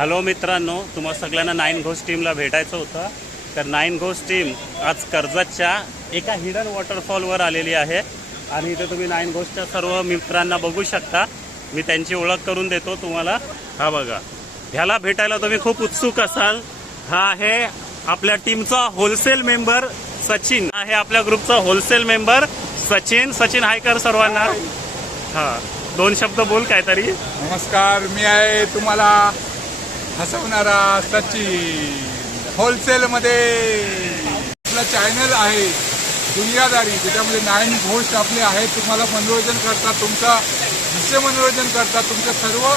Hello मित्रांनो तुम्हा सगळ्यांना नाईन घोस्ट टीमला भेटायचं होतं. तर नाईन घोस्ट टीम आज कर्जतच्या एका हिडन वॉटरफॉलवर आलेली आहे. आणि इथे तुम्ही नाईन घोस्टच्या सर्व मित्रांना बघू शकता. मी त्यांची ओळख करून देतो तुम्हाला. हा बघा. ह्याला भेटायला तुम्ही खूप उत्सुक असाल. हा आहे आपल्या टीमचा होलसेल मेंबर सचिन. आहे आपल्या ग्रुपचा wholesale member Sachin. Sachin hi कर सर्वांना. हा. दोन शब्द बोल काहीतरी. नमस्कार. मी आहे तुम्हाला हसवणारा सचिन. होलसेलमध्ये आपला चॅनल आहे. दुनियादारी. त्याच्यामध्ये नाईन घोष आपले आहेत. तुम्हाला मनोरंजन करतात. तुमचा विषय मनोरंजन करतात. तुमचं सर्व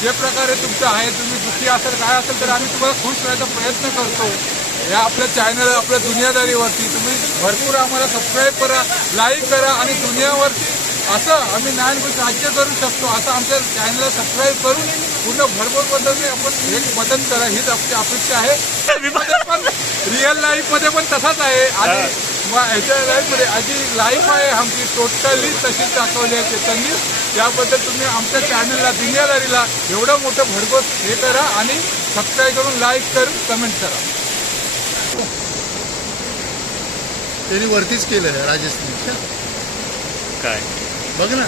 जे प्रकारे तुमचं आहे तुम्ही दुःखी असेल काय असेल तर आम्ही तुम्हाला खुश राहायचा प्रयत्न करतो. या आपल्या चॅनल आपल्या दुनियादारीवरती तुम्ही भरपूर आम्हाला सबस्क्राईब करा लाईक करा आणि दुनियावरती असं आम्ही नाईन गोष्ट राज्य करू शकतो असं आमच्या चॅनलला सबस्क्राईब करून पूर्ण भरपूर पद्धतीने आपण एक मदत करा हीच आपली अपेक्षा आहे. पण रिअल लाईफमध्ये पण तसाच आहे. आणि ह्याच्या लाईफमध्ये आधी लाईफ आहे आमची टोटली तशीच दाखवली आहे त्यांनी त्याबद्दल तुम्ही आमच्या चॅनलला दुनियादारीला एवढं मोठं भरघोस हे करा आणि सबस्क्राईब करून लाईक करून कमेंट करा. त्यांनी वरतीच केलं राजस्थान. काय? बघ ना.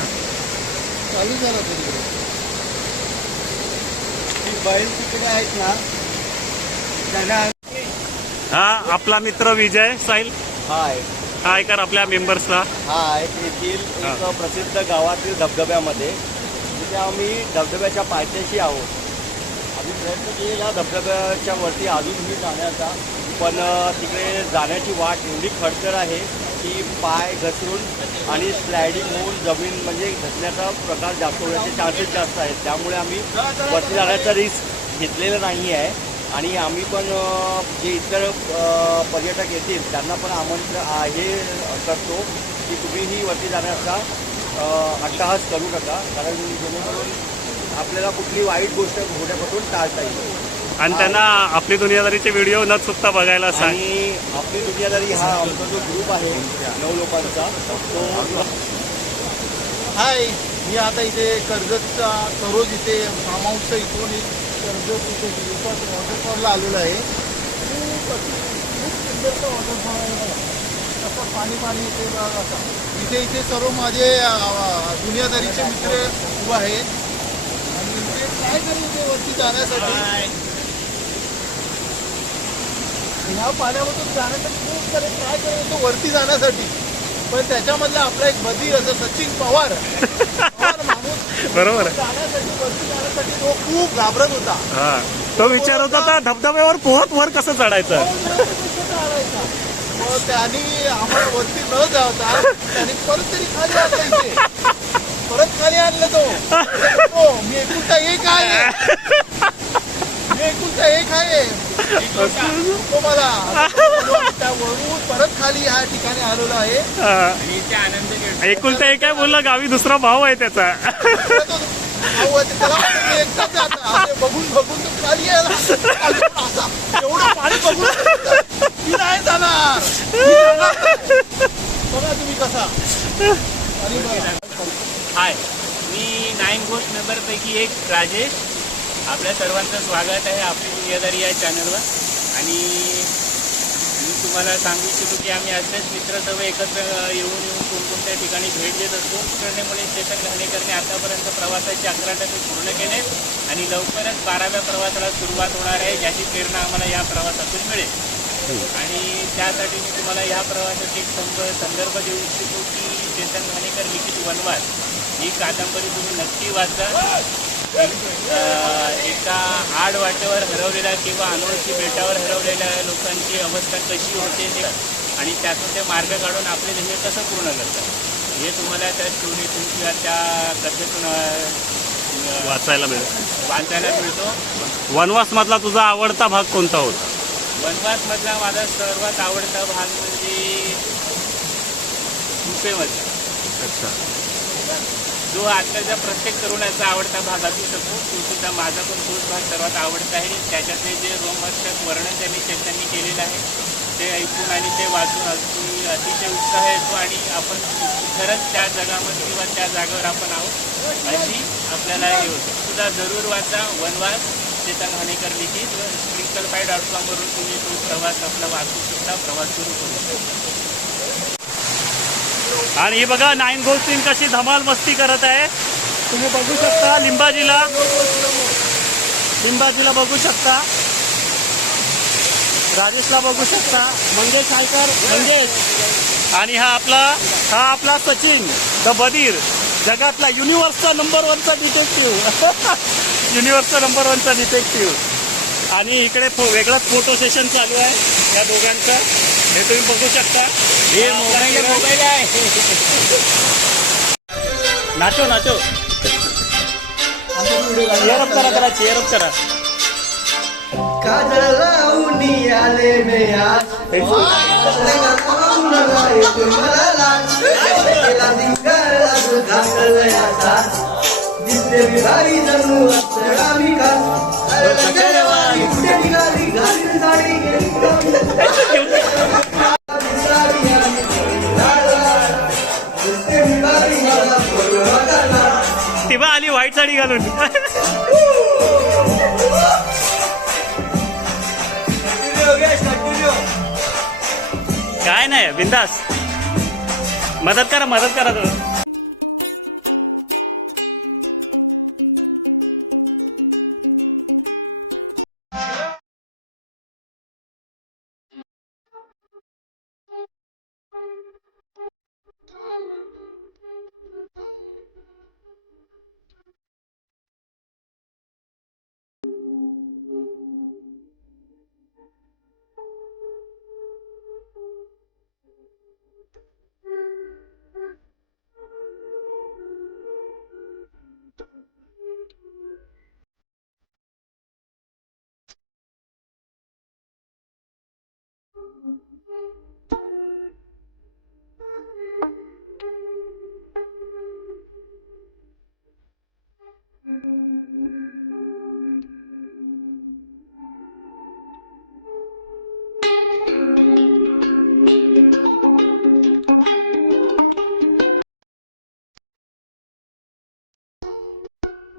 चालू झाला तिकडे. बैल तिकडे आहेत ना. त्यांना हा आपला मित्र विजय साईल हाय. हाय कर आपल्या मेंबर्सला हाय येथील एक प्रसिद्ध गावातील धबधब्यामध्ये. तिथे आम्ही धबधब्याच्या पायथ्याशी आहोत. आम्ही प्रयत्न केलेला धबधब्याच्या वरती अजूनही जाण्याचा. पण तिकडे जाण्याची वाट एवढी खडतर आहे. की पाय घसरून आणि स्लायडिंग होऊन जमीन म्हणजे घसण्याचा प्रकार जास्त होण्याचे चान्सेस जास्त आहेत. त्यामुळे आम्ही वरती जाण्याचा रिस्क घेतलेला नाही आहे. आणि आम्ही पण जे इतर पर्यटक येतील त्यांना पण आमंत्रण हे करतो की तुम्हीही वरती जाण्याचा अट्टाहास करू नका. कारण जेणेकरून आपल्याला कुठली वाईट गोष्ट होण्यापासून टाळता येईल. आणि त्यांना आपली दुनियादारीचे व्हिडिओ न चुकता बघायला सांग आणि आपली दुनियादारी हा आमचा जो ग्रुप आहे नऊ लोकांचा तो हाय मी आता इथे कर्जतचा सरोज इथे फार्म हाऊसचा इथून एक कर्जत इथे दिवसात वॉटरफॉलला आलेलो आहे खूप अति- खूप सुंदरचा वॉटरफॉल आहे बघा. असं पाणी पाणी इथे बघा असा. इथे इथे सर्व माझे अं, दुनियादारीचे मित्र उभे आहेत आणि ते ट्राय करेल इथे वरती जाण्यासाठी ह्या पाण्यामधून जाण्यासाठी खूप सारे ट्राय करत होतो वरती जाण्यासाठी. पण त्याच्यामधला आपला एक बधीर असं सचिन पवार बरोबर. जाण्यासाठी वरती जाण्यासाठी तो खूप घाबरत होता. हा. तो विचारत होता धबधब्यावर पोहत वर कसं चढायचं? मग त्यांनी आम्हाला वरती न जाता त्यांनी परत तरी खाली आणलं इथे परत खाली आणलं तो. हो मी एकुलता एक आहे. एकुलता एक आहे. तो मला त्यावरून परत खाली ह्या ठिकाणी आलेलो आहे. एकुलता एक आहे बोललं गावी दुसरा भाऊ आहे त्याचा. त्याला एकटाच आहे बघून बघून तो खाली असा एवढं पाणी बघून मी नाही जाणार. बघा तुम्ही कसा. आणि. हाय मी नाईन गोष्ट मेंबरपैकी एक राजेश. आपल्या सर्वांचं स्वागत आहे आपली दुनियादारी या चॅनलवर आणि मी तुम्हाला सांगू इच्छितो की आम्ही असेच मित्र सर्व एकत्र येऊन येऊन कोणकोणत्या ठिकाणी भेट देत असतो. करण्यामुळे स्टेशन घाणेकरने आतापर्यंत प्रवासाचे अकरा टप्पे पूर्ण केले. आणि लवकरच बाराव्या प्रवासाला सुरुवात होणार आहे ज्याची प्रेरणा आम्हाला या प्रवासातून मिळेल. आणि त्यासाठी मी तुम्हाला या प्रवासाचे एक संप संदर्भ देऊ इच्छितो की चेतन घाणेकर लिखित वनवास ही कादंबरी तुम्ही नक्की वाचा. एक- आड वाटेवर हरवलेल्या किंवा अनोळखी बेटावर हरवलेल्या लोकांची अवस्था कशी होते ते आणि त्यातून ते मार्ग काढून आपले ध्येय कसं पूर्ण करतात हे तुम्हाला त्या स्टोरीतून किंवा त्या कथेतून वाचायला मिळेल. वाचायला मिळतो. वनवास मधला तुझा आवडता भाग कोणता होता? वनवासमधला माझा सर्वात आवडता भाग म्हणजे गुफेमधला अच्छा. जो आत्ताच्या प्रत्येक तरुणाचा आवडता भाग असू शकतो तो सुद्धा माझा पण तोच भाग सर्वात आवडता आहे. त्याच्यातले जे रोमहर्षक वर्णन त्यांनी त्यांनी केलेलं आहे ते ऐकून आणि ते वाचून अगदी अतिशय उत्साह येतो आणि आपण खरंच त्या जगामध्ये किंवा त्या जागेवर आपण आहोत अशी आपल्याला हे होतं. सुद्धा जरूर वाचा. वनवास चेतन हानेकर लिखित स्प्रिंकल फाय डॉट कॉमवरून तुम्ही तो प्रवास आपला वाचू शकता प्रवास सुरू करू शकता. आणि ही बघा नाईन गोल टीम कशी धमाल मस्ती करत आहे. तुम्ही बघू शकता लिंबाजीला. लिंबाजीला बघू शकता. राजेशला बघू शकता. मंगेश आयकर मंगेश. आणि हा आपला हा आपला सचिन द बधीर. जगातला युनिव्हर्सचा नंबर वनचा डिटेक्टिव्ह युनिव्हर्सचा नंबर वनचा डिटेक्टिव्ह आणि इकडे फो वेगळाच फोटो सेशन चालू आहे या दोघांचं. हे तुम्ही बघू शकता. हे मोबाईल मोबाईल आहे. नाचो नाचो. चेअर अप करा करा चेअर अप करा. काजळ घालून काय नाही बिंदास. मदत करा मदत करा. तुम्ही